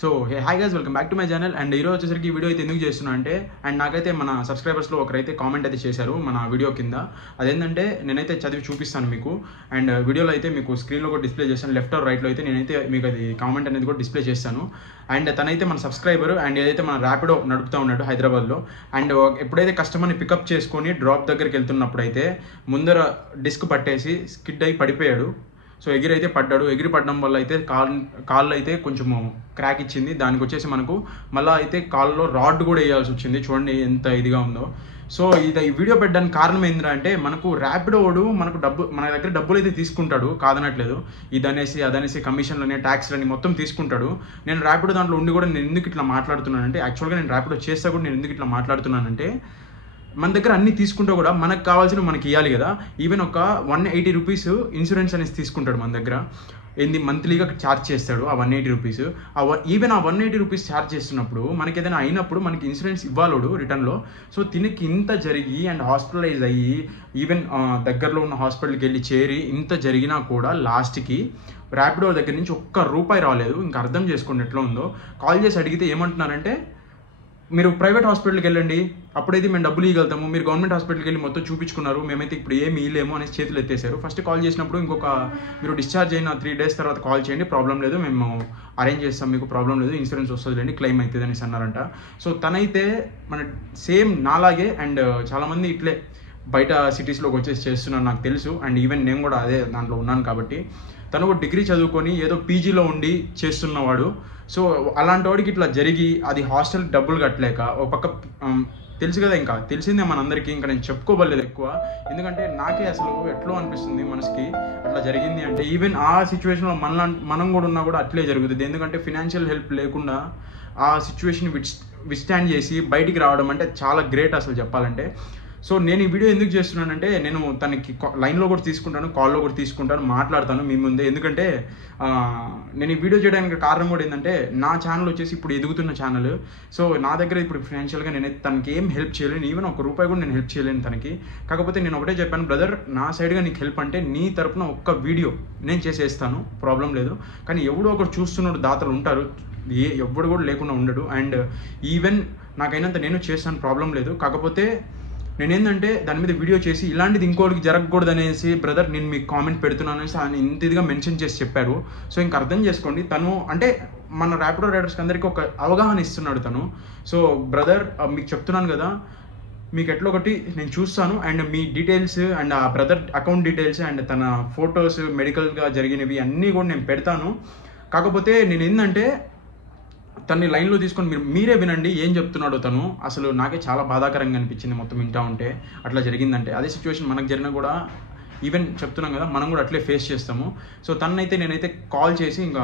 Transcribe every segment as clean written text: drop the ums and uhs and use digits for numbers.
So hi guys, welcome back to my channel. And ఈరోజు వచ్చేసరికి ఈ వీడియో అయితే ఎందుకు చేస్తున్నా అంటే, అండ్ నాకైతే మన సబ్స్క్రైబర్స్లో ఒకరైతే కామెంట్ అయితే చేశారు మన వీడియో కింద. అదేంటంటే నేనైతే చదివి చూపిస్తాను మీకు. అండ్ వీడియోలో అయితే మీకు స్క్రీన్లో కూడా డిస్ప్లే చేస్తాను, లెఫ్ట్ ఆర్ రైట్లో అయితే నేనైతే మీకు అది కామెంట్ అనేది కూడా డిస్ప్లే చేస్తాను. అండ్ తనైతే మన సబ్స్క్రైబర్, అండ్ ఏదైతే మన ర్యాపిడో నడుపుతూ ఉన్నాడు హైదరాబాద్లో. అండ్ ఎప్పుడైతే కస్టమర్ని పికప్ చేసుకొని డ్రాప్ దగ్గరికి వెళ్తున్నప్పుడు అయితే ముందర డిస్క్ పట్టేసి స్కిడ్ అయి పడిపోయాడు. సో ఎగిరైతే పడ్డాడు. ఎగిరి పడడం వల్ల అయితే కాళ్ళు అయితే కొంచెము క్రాక్ ఇచ్చింది. దానికి వచ్చేసి మనకు మళ్ళీ అయితే కాల్లో రాడ్ కూడా వేయాల్సి వచ్చింది. చూడండి ఎంత ఇదిగా ఉందో. సో ఈ వీడియో పెట్టడానికి కారణం ఏంటంటే, మనకు ర్యాపిడోడు మన దగ్గర డబ్బులు అయితే తీసుకుంటాడు, కాదనట్లేదు. అదనేసి కమిషన్లని, ట్యాక్స్లని మొత్తం తీసుకుంటాడు. నేను ర్యాపిడో దాంట్లో ఉండి కూడా నేను ఎందుకు ఇట్లా మాట్లాడుతున్నానంటే, యాక్చువల్గా నేను ర్యాపిడో చేస్తా కూడా నేను ఎందుకు ఇట్లా మాట్లాడుతున్నానంటే, మన దగ్గర అన్ని తీసుకుంటూ కూడా మనకు కావాల్సిన మనకి ఇవ్వాలి కదా. ఈవెన్ ఒక 180 రూపీస్ ఇన్సూరెన్స్ అనేసి తీసుకుంటాడు మన దగ్గర. ఏంది మంత్లీగా ఛార్జ్ చేస్తాడు ఆ 180 రూపీస్. ఈవెన్ ఆ 180 రూపీస్ ఛార్జ్ చేస్తున్నప్పుడు మనకి ఏదైనా అయినప్పుడు మనకి ఇన్సూరెన్స్ ఇవ్వాలోడు రిటర్న్లో. సో తినకి ఇంత జరిగి అండ్ హాస్పిటలైజ్ అయ్యి ఈవెన్ దగ్గరలో ఉన్న హాస్పిటల్కి వెళ్ళి చేరి ఇంత జరిగినా కూడా లాస్ట్కి ర్యాపిడో దగ్గర నుంచి ఒక్క రూపాయి రాలేదు. ఇంకా అర్థం చేసుకోండి ఎట్లా ఉందో. కాల్ చేసి అడిగితే ఏమంటున్నారంటే, మీరు ప్రైవేట్ హాస్పిటల్కి వెళ్ళండి, అప్పుడైతే మేము డబ్బులు ఇవ్వగలుగుతాము. మీరు గవర్నమెంట్ హాస్పిటల్కి వెళ్ళి మొత్తం చూపించుకున్నారు, మేమైతే ఇప్పుడు ఏమి ఇవ్వలేము అనేసి చేతులు ఎత్తేసారు. ఫస్ట్ కాల్ చేసినప్పుడు మీరు డిశ్చార్జ్ అయిన 3 days తర్వాత కాల్ చేయండి, ప్రాబ్లం లేదు, మేము అరేంజ్ చేస్తాం, మీకు ప్రాబ్లం లేదు, ఇన్సూరెన్స్ వస్తుందిలేండి, క్లెయిమ్ అవుతుంది అనేసి అన్నారంట. సో తనైతే మన సేమ్ నాలాగే, అండ్ చాలామంది ఇట్లే బయట సిటీస్లోకి వచ్చేసి చేస్తున్నాను నాకు తెలుసు. అండ్ ఈవెన్ నేను కూడా అదే దాంట్లో ఉన్నాను కాబట్టి. తను ఒక డిగ్రీ చదువుకొని ఏదో పీజీలో ఉండి చేస్తున్నవాడు. సో అలాంటి వాడికి ఇట్లా జరిగి అది హాస్టల్ డబ్బులు కట్టలేక ఒక పక్క తెలుసు కదా, ఇంకా తెలిసిందే మనందరికీ, ఇంకా నేను చెప్పుకోబడలేదు ఎక్కువ. ఎందుకంటే నాకే అసలు ఎట్లా అనిపిస్తుంది మనసుకి అట్లా జరిగింది అంటే. ఈవెన్ ఆ సిచ్యువేషన్లో మనం కూడా ఉన్నా కూడా అట్లే జరుగుతుంది. ఎందుకంటే ఫినాన్షియల్ హెల్ప్ లేకుండా ఆ సిచ్యువేషన్ విస్టాండ్ చేసి బయటికి రావడం అంటే చాలా గ్రేట్ అసలు చెప్పాలంటే. సో నేను ఈ వీడియో ఎందుకు చేస్తున్నానంటే, నేను తనకి లైన్లో కూడా తీసుకుంటాను, కాల్లో కూడా తీసుకుంటాను, మాట్లాడతాను మీ ముందే. ఎందుకంటే నేను ఈ వీడియో చేయడానికి కారణం కూడా ఏంటంటే, నా ఛానల్ వచ్చేసి ఇప్పుడు ఎదుగుతున్న ఛానల్. సో నా దగ్గర ఇప్పుడు ఫైనాన్షియల్గా నేనైతే తనకి ఏం హెల్ప్ చేయలేను, ఈవెన్ ₹1 కూడా నేను హెల్ప్ చేయలేను తనకి. కాకపోతే నేను ఒకటే చెప్పాను, బ్రదర్ నా సైడ్గా నీకు హెల్ప్ అంటే నీ తరపున ఒక్క వీడియో నేను చేసేస్తాను, ప్రాబ్లం లేదు. కానీ ఎవడో ఒకరు చూస్తున్న దాతలు ఉంటారు, ఎవడు కూడా లేకుండా ఉండడు. అండ్ ఈవెన్ నాకైనంత నేను చేస్తాను, ప్రాబ్లం లేదు. కాకపోతే నేనేంటంటే దాని మీద వీడియో చేసి ఇలాంటిది ఇంకోటికి జరగకూడదు అనేసి, బ్రదర్ నేను మీకు కామెంట్ పెడుతున్నాను అనేసి ఆయన ఇంత ఇదిగా మెన్షన్ చేసి చెప్పారు. సో ఇంకా అర్థం చేసుకోండి, తను అంటే మన ర్యాపిడో రైడర్స్కి అందరికీ ఒక అవగాహన ఇస్తున్నాడు తను. సో బ్రదర్ మీకు చెప్తున్నాను కదా, మీకు ఎట్లా ఒకటి నేను చూస్తాను, అండ్ మీ డీటెయిల్స్ అండ్ ఆ బ్రదర్ అకౌంట్ డీటెయిల్స్ అండ్ తన ఫొటోస్ మెడికల్గా జరిగినవి అన్నీ కూడా నేను పెడతాను. కాకపోతే నేను ఏంటంటే తన్ని లైన్లో తీసుకొని మీరే వినండి ఏం చెప్తున్నాడో తను. అసలు నాకే చాలా బాధాకరంగా అనిపించింది మొత్తం వింటా ఉంటే. అట్లా జరిగిందంటే అదే సిచ్యువేషన్ మనకు జరిగినా కూడా ఈవెన్ చెప్తున్నాం కదా, మనం కూడా అట్లే ఫేస్ చేస్తాము. సో తనైతే నేనైతే కాల్ చేసి ఇంకా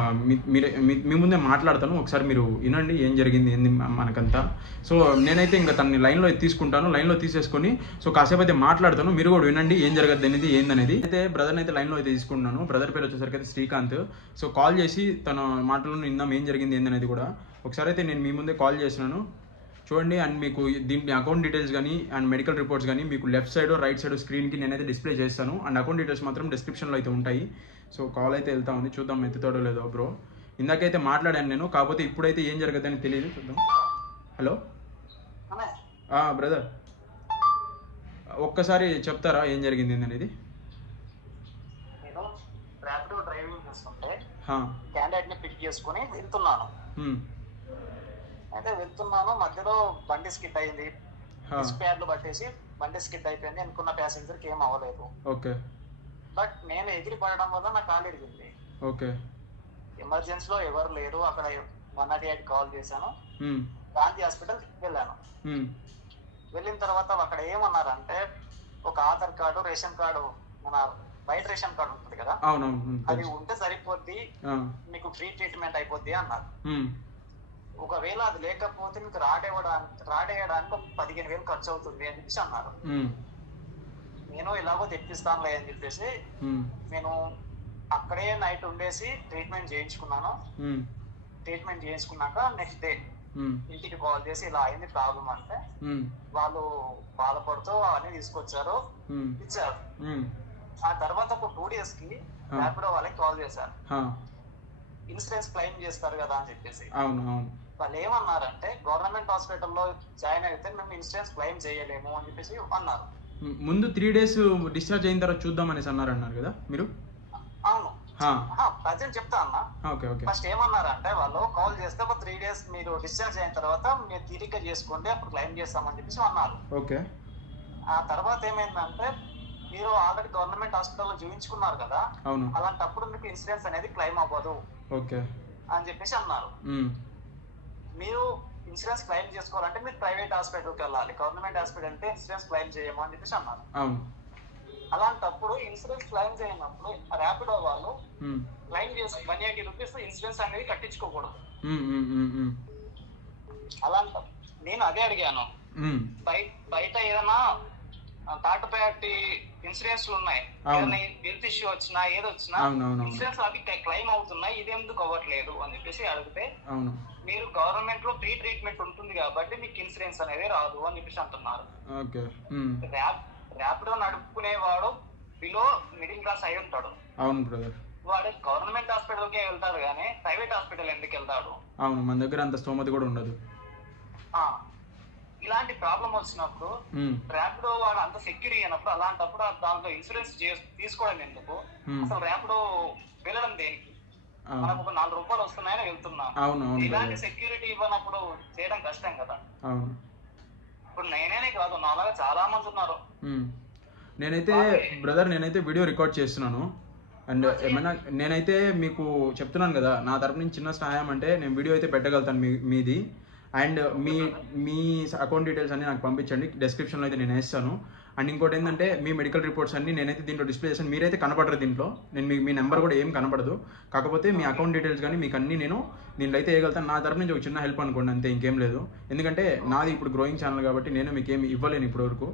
మీ ముందే మాట్లాడతాను, ఒకసారి మీరు వినండి ఏం జరిగింది ఏంది మనకంతా. సో నేనైతే ఇంకా తనని లైన్లో తీసుకుంటాను, లైన్లో తీసేసుకొని సో కాసేపు అయితే మాట్లాడతాను, మీరు కూడా వినండి ఏం జరగద్దు అనేది ఏందనేది. అయితే బ్రదర్ని అయితే లైన్లో అయితే తీసుకుంటున్నాను. బ్రదర్ పేరు వచ్చేసరికి అయితే శ్రీకాంత్. సో కాల్ చేసి తన మాటలను విందాం ఏం జరిగింది ఏందనేది కూడా. ఒకసారి అయితే నేను మీ ముందే కాల్ చేసినాను చూడండి. అండ్ మీకు దీంట్లో అకౌంట్ డీటెయిల్స్ కానీ అండ్ మెడికల్ రిపోర్ట్స్ కానీ మీకు లెఫ్ట్ సైడ్ రైట్ సైడ్ స్క్రీన్కి నేనైతే డిస్ప్లే చేస్తాను. అండ్ అకౌంట్ డీటెయిల్స్ మాత్రం డిస్క్రిప్షన్లో అయితే ఉంటాయి. సో కాల్ అయితే వెళ్తా ఉంది, చూద్దాం ఎత్తుతాడో లేదో బ్రో. ఇందాకైతే మాట్లాడాను నేను, కాకపోతే ఇప్పుడైతే ఏం జరగదని తెలియదు, చూద్దాం. హలో బ్రదర్, ఒక్కసారి చెప్తారా ఏం జరిగింది అనేది? నేను ర్యాపిడో డ్రైవింగ్ చేస్తుంటే క్యాండిడేట్ని పిక్ చేసుకుని వెళ్తున్నాను. అయితే వెళ్తున్నాను, మధ్యలో బండి స్కిడ్ అయింది, ప్యాడ్లు పట్టేసి బండి స్కిడ్ అయిపోయింది. అనుకున్న ప్యాసింజర్కి ఏం అవ్వలేదు. ఓకే. బట్ నేను ఎగిరి పడడం వల్ల నా కాలు ఇరిగింది. ఓకే. ఎమర్జెన్సీలో ఎవరు లేరు, అక్కడ 108 కాల్ చేశాను, గాంధీ హాస్పిటల్ వెళ్ళాను. వెళ్ళిన తర్వాత అక్కడ ఏమన్నారంటే, ఒక ఆధార్ కార్డు, రేషన్ కార్డు, మన వైట్ రేషన్ కార్డు ఉంటుంది కదా, అది ఉంటే సరిపోద్ది, మీకు ఫ్రీ ట్రీట్మెంట్ అయిపోద్ది అన్నారు. ఒకవేళ అది లేకపోతే మీకు రాడేయడానికి 15,000 ఖర్చు అవుతుంది అని చెప్పేసి అన్నారు. నేను ఎలాగో తెప్పిస్తానులే అని చెప్పేసి నేను అక్కడే నైట్ ఉండేసి ట్రీట్మెంట్ చేయించుకున్నాను. ట్రీట్మెంట్ చేయించుకున్నాక నెక్స్ట్ డే ఇంటికి కాల్ చేసి ఇలా అయింది ప్రాబ్లం అంటే, వాళ్ళు బాధపడుతూ అవన్నీ తీసుకొచ్చారు, ఇచ్చారు. ఆ తర్వాత ఒక 2 days కి ర్యాపిడో వాళ్ళకి కాల్ చేశారు. ఇన్సూరెన్స్ క్లెయిమ్ చేస్తారు కదా అని చెప్పేసి. అవును అవును. వాళ్ళు ఏమన్నారంటే గవర్నమెంట్ హాస్పిటల్లో జాయిన్ అయితే మేము ఇన్సూరెన్స్ క్లెయిమ్ చేయలేము అని చెప్పేసి అన్నారు. ముందు 3 days డిశ్చార్జ్ అయిన తర్వాత చూద్దాం అనేసి అన్నారు కదా మీరు? అవును, ప్రజెంట్ చెప్తా అన్న. Okay okay. ఫస్ట్ ఏమన్నారంటే వాళ్ళు కాల్ చేస్తే ఒక 3 days మీరు డిశ్చార్జ్ అయిన తర్వాత మీరు తీరిగ్గా చేసుకోండి అప్పుడు క్లెయిమ్ చేస్తామని చెప్పేసి అన్నారు. ఓకే. ఆ తర్వాత ఏమైందంటే మీరు ఆల్రెడీ గవర్నమెంట్ హాస్పిటల్లో చూపించుకున్నారు కదా, అవును, అలాంటప్పుడు మీకు ఇన్సూరెన్స్ అనేది క్లెయిమ్ అవ్వదు ఓకే అని చెప్పేసి అన్నారు. మీరు ఇన్సూరెన్స్ క్లెయిమ్ చేసుకోవాలంటే మీరు ప్రైవేట్ హాస్పిటల్కి వెళ్ళాలి, గవర్నమెంట్ హాస్పిటల్ అంటే ఇన్సూరెన్స్ క్లెయిమ్ చేయము అని చెప్పేసి అన్నారు. అవును. అలాంటప్పుడు ఇన్సూరెన్స్ క్లెయిమ్ చేయనప్పుడు ర్యాపిడో వాళ్ళు క్లెయిమ్ చేసి 180 రూపీస్ ఇన్సూరెన్స్ అనేది కట్టించుకోకూడదు. అలాంటి నేను అదే అడిగాను, బయట ఏదైనా థర్డ్ పార్టీ ఇన్సూరెన్స్ ఉన్నాయి, ఏదైనా హెల్త్ ఇష్యూ వచ్చినా ఏదొచ్చినా ఇన్సూరెన్స్ అవి క్లెయిమ్ అవుతున్నాయి, ఇది ఎందుకు అవ్వట్లేదు అని చెప్పేసి అడిగితే మీరు గవర్నమెంట్ లో ఫ్రీ ట్రీట్మెంట్ ఉంటుంది కాబట్టి మీకు ఇన్సూరెన్స్ అనేది రాదు అని చెప్పేసి అంటున్నారు. ర్యాపిడో నడుపుకునేవాడు బిలో మిడిల్ క్లాస్ అయి ఉంటాడు. అవును బ్రదర్. వాడు గవర్నమెంట్ హాస్పిటల్కే వెళ్తాడు కానీ ప్రైవేట్ హాస్పిటల్ ఎందుకు వెళ్తాడు? అవును, మన దగ్గర అంత స్తోమత కూడా ఉండదు. ఇలాంటి ప్రాబ్లం వచ్చినప్పుడు ర్యాపిడో వాడు అంత సెక్యూర్ అయినప్పుడు అలాంటప్పుడు దాంట్లో ఇన్సూరెన్స్ తీసుకోవడం ఎందుకు? అసలు ర్యాపిడో వెళ్ళడం దేనికి? మనకు ఒక 4 రూపాయలు వస్తున్నాయని వెళ్తున్నా, ఇలాంటి సెక్యూరిటీ ఇవ్వనప్పుడు చేయడం కష్టం కదా. ఇప్పుడు నేనే కాదు, నాలాగా చాలా మంది ఉన్నారు. నేనైతే బ్రదర్ వీడియో రికార్డ్ చేస్తున్నాను అండ్ ఏమైనా నేనైతే మీకు చెప్తున్నాను కదా, నా తరపు నుంచి చిన్న సహాయం అంటే నేను వీడియో అయితే పెట్టగలుగుతాను మీది. అండ్ మీ అకౌంట్ డీటెయిల్స్ అన్ని నాకు పంపించండి, డిస్క్రిప్షన్లో అయితే నేను వేస్తాను. అండ్ ఇంకోటి ఏంటంటే మీ మెడికల్ రిపోర్ట్స్ అన్ని నేనైతే దీంట్లో డిస్ప్లే చేస్తాను. మీరైతే కనపడరు దీంట్లో, నేను మీ నెంబర్ కూడా ఏం కనపడదు, కాకపోతే మీ అకౌంట్ డీటెయిల్స్ కానీ మీకు అన్ని నేను దీంట్లో అయితే వేయగలుగుతాను. నా తరపు నుంచి ఒక చిన్న హెల్ప్ అనుకోండి, అంతే, ఇంకేం లేదు. ఎందుకంటే నాది ఇప్పుడు గ్రోయింగ్ ఛానల్ కాబట్టి నేను మీకు ఏమి ఇవ్వలేను ఇప్పటివరకు,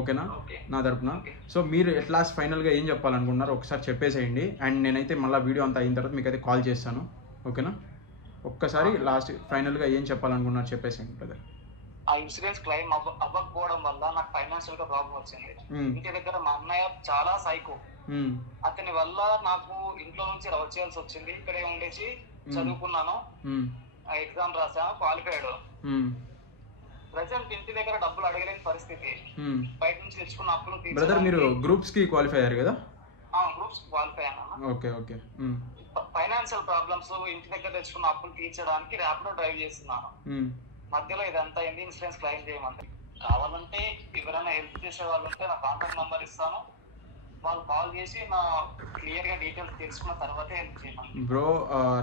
ఓకేనా, నా తరపున. సో మీరు ఎట్ లాస్ట్ ఫైనల్గా ఏం చెప్పాలనుకుంటున్నారు ఒకసారి చెప్పేసేయండి. అండ్ నేనైతే మళ్ళీ వీడియో అంతా అయిన తర్వాత మీకు అయితే కాల్ చేస్తాను, ఓకేనా? ఒక్కసారి లాస్ట్ ఫైనల్గా ఏం చెప్పాలనుకున్నారు చెప్పేసేయండి బ్రదర్. ఆ ఇన్సూరెన్స్ క్లెయిమ్ అవ్వకపోవడం వల్ల నాకు ఫైనాన్షియల్ గా ప్రాబ్లం వచ్చింది. ఇంటి దగ్గర మా అన్నయ్య చాలా సైకో, అతని వల్ల నాకు ఇంట్లో నుంచి వచ్చేయాల్సి వచ్చింది. ఇక్కడే ఉండేసి చదువుకున్నాను, ఎగ్జామ్ రాసాను, క్వాలిఫైడ్. ప్రెసెంట్ ఇంటి దగ్గర డబ్బులు అడగలేని పరిస్థితి, బయట నుంచి తెచ్చుకున్న అప్పులు. బ్రదర్ మీరు గ్రూప్స్ కి క్వాలిఫై అయ్యారు కదా? గ్రూప్స్ క్వాలిఫై అయ్యాను. Okay okay. ఫైనాన్షియల్ ప్రాబ్లమ్స్, ఇంటి దగ్గర తెచ్చుకున్న అప్పులు తీర్చడానికి ర్యాపిడో డ్రైవ్ చేస్తున్నాను. మధ్యలో ఇదంతా ఏంటి, ఇన్సూరెన్స్ క్లెయిమ్ చేయమంటారు. కావాలంటే ఎవరైనా హెల్ప్ చేసే వాళ్ళు ఉంటే నా కాంటాక్ట్ నెంబర్ ఇస్తాను, వాళ్ళు కాల్ చేసి నా క్లియర్ గా డీటెయిల్స్ తెలుసుకున్న తర్వాతే హెల్ప్ చేయమని. బ్రో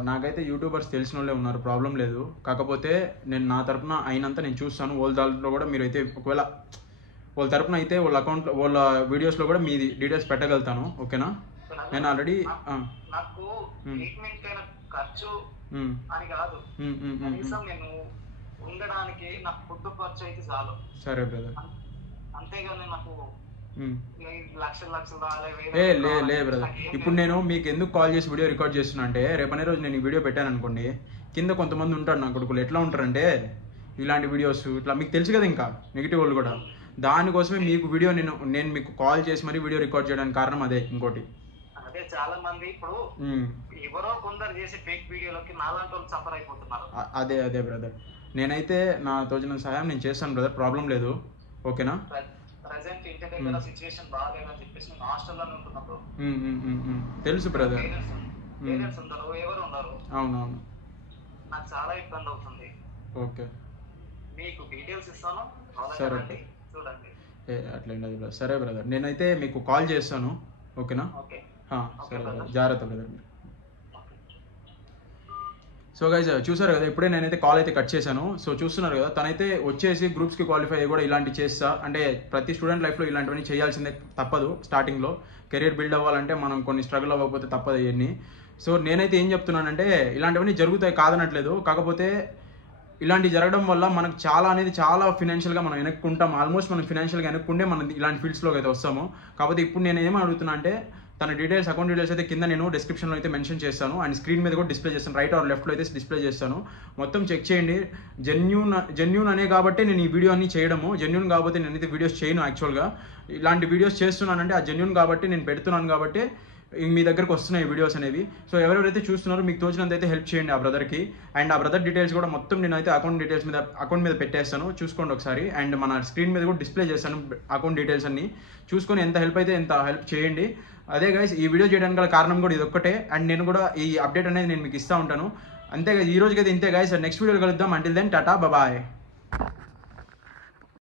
నాకైతే యూట్యూబర్స్ తెలిసిన వాళ్ళే ఉన్నారు, ప్రాబ్లం లేదు. కాకపోతే నేను నా తరపున అయినంత నేను చూస్తాను. వాళ్ళ దాంట్లో కూడా మీరు అయితే ఒకవేళ వాళ్ళ తరపున అయితే వాళ్ళ అకౌంట్లో వాళ్ళ వీడియోస్లో కూడా మీ డీటెయిల్స్ పెట్టగలుగుతాను, ఓకేనా? నేను ఆల్రెడీ నాకు ట్రీట్మెంట్ అయిన ఖర్చు అని కాదు, కనీసం నేను ఉండడానికి నాకు ఫుడ్ ఖర్చు అయితే చాలు. సరే బ్రదర్. అంతేగాని నాకు లక్షలు లే బ్రదర్. ఇప్పుడు నేను మీకు ఎందుకు కాల్ చేసి వీడియో రికార్డ్ చేస్తున్నా అంటే, రేపనే రోజు నేను ఈ వీడియో పెట్టాను అనుకోండి, కింద కొంతమంది ఉంటారు నా కొడుకులు, ఎట్లా ఉంటారంటే ఇలాంటి వీడియోస్ ఇట్లా మీకు తెలుసు కదా, ఇంకా నెగిటివ్ వాళ్ళు కూడా. దానికోసమే మీకు వీడియో నేను మీకు కాల్ చేసి మరి వీడియో రికార్డ్ చేయడానికి కారణం అదే. ఇంకోటి అదే చాలా మంది ఇప్పుడు ఎవరో కొందరు చేసే ఫేక్ వీడియోలకి నాలాంటి వాళ్ళు సఫర్ అయిపోతున్నారు. అదే బ్రదర్, నేనైతే నా తోచిన సహాయం నేను చేస్తాను బ్రదర్, ప్రాబ్లం లేదు, ఓకేనా? ప్రెజెంట్ ఇంటి దగ్గర సిచువేషన్ బాగాలేదని చెప్పేసి నేను హాస్టల్లోనే ఉంటున్నప్పుడు తెలుసు బ్రదర్, పేరెంట్స్ ఉండరు, ఎవరు ఉండరు. అవునవును, నాకు చాలా ఇబ్బంది అవుతుంది. ఓకే, మీకు డీటెయిల్స్ ఇస్తాను, సరే చూడండి. అట్లా బ్రదర్. సరే బ్రదర్, నేనైతే మీకు కాల్ చేస్తాను, ఓకేనా? సరే బ్రదర్, జాగ్రత్త బ్రదర్ మీరు. సో గైజ్ చూసారు కదా, ఇప్పుడే నేనైతే కాల్ అయితే కట్ చేశాను. సో చూస్తున్నారు కదా, తనైతే వచ్చేసి గ్రూప్స్కి క్వాలిఫై అయ్యి కూడా ఇలాంటి చేస్తా అంటే, ప్రతి స్టూడెంట్ లైఫ్లో ఇలాంటివన్నీ చేయాల్సిందే, తప్పదు. స్టార్టింగ్లో కెరీర్ బిల్డ్ అవ్వాలంటే మనం కొన్ని స్ట్రగుల్ అవ్వకపోతే తప్పదు ఇవన్నీ. సో నేనైతే ఏం చెప్తున్నానంటే, ఇలాంటివన్నీ జరుగుతాయి కాదనట్లేదు, కాకపోతే ఇలాంటివి జరగడం వల్ల మనకు చాలా ఫినాన్షియల్గా మనం వెనక్కుంటాం. ఆల్మోస్ట్ మనం ఫినాన్షియల్గా వెనక్కుండే మనం ఇలాంటి ఫీల్డ్స్లోకి అయితే వస్తాము. కాకపోతే ఇప్పుడు నేను ఏమని అడుగుతున్నా అంటే, తన డీటెయిల్స్, అకౌంట్ డీటెయిల్స్ అయితే కింద నేను డిస్క్రిప్షన్లో అయితే మెన్షన్ చేస్తాను, అండ్ స్క్రీన్ మీద కూడా డిస్ప్లే చేస్తాను, రైట్ ఆర్ లెఫ్ట్లో అయితే డిస్ప్లే చేస్తాను. మొత్తం చెక్ చేయండి. జెన్యూన్ అనే కాబట్టి నేను ఈ వీడియో అన్ని చేయడము. జెన్యూన్ కాబట్టి నేనైతే వీడియోస్ చేయను. యాక్చువల్గా ఇలాంటి వీడియోస్ చేస్తున్నానంటే ఆ జెన్యూన్ కాబట్టి నేను పెడుతున్నాను కాబట్టి మీ దగ్గరకు వస్తున్నాయి వీడియోస్ అనేవి. సో ఎవరెవరైతే చూస్తున్నారో మీకు తోచినంత అయితే హెల్ప్ చేయండి ఆ బ్రదర్కి. అండ్ ఆ బ్రదర్ డీటెయిల్స్ కూడా మొత్తం నేనైతే అకౌంట్ మీద పెట్టేస్తాను, చూసుకోండి ఒకసారి. అండ్ మన స్క్రీన్ మీద కూడా డిస్ప్లే చేస్తాను అకౌంట్ డీటెయిల్స్ అన్ని. చూసుకొని ఎంత హెల్ప్ అయితే ఎంత హెల్ప్ చేయండి. అదే గైస్, ఈ వీడియో చేయడానికి గల కారణం కూడా ఇది ఒక్కటే. అండ్ నేను కూడా ఈ అప్డేట్ అనేది నేను మీకు ఇస్తూ ఉంటాను. అంతే గైస్, ఈ రోజుకైతే ఇంతే గైస్. నెక్స్ట్ వీడియోలో కలుద్దాం. Until then tata bye.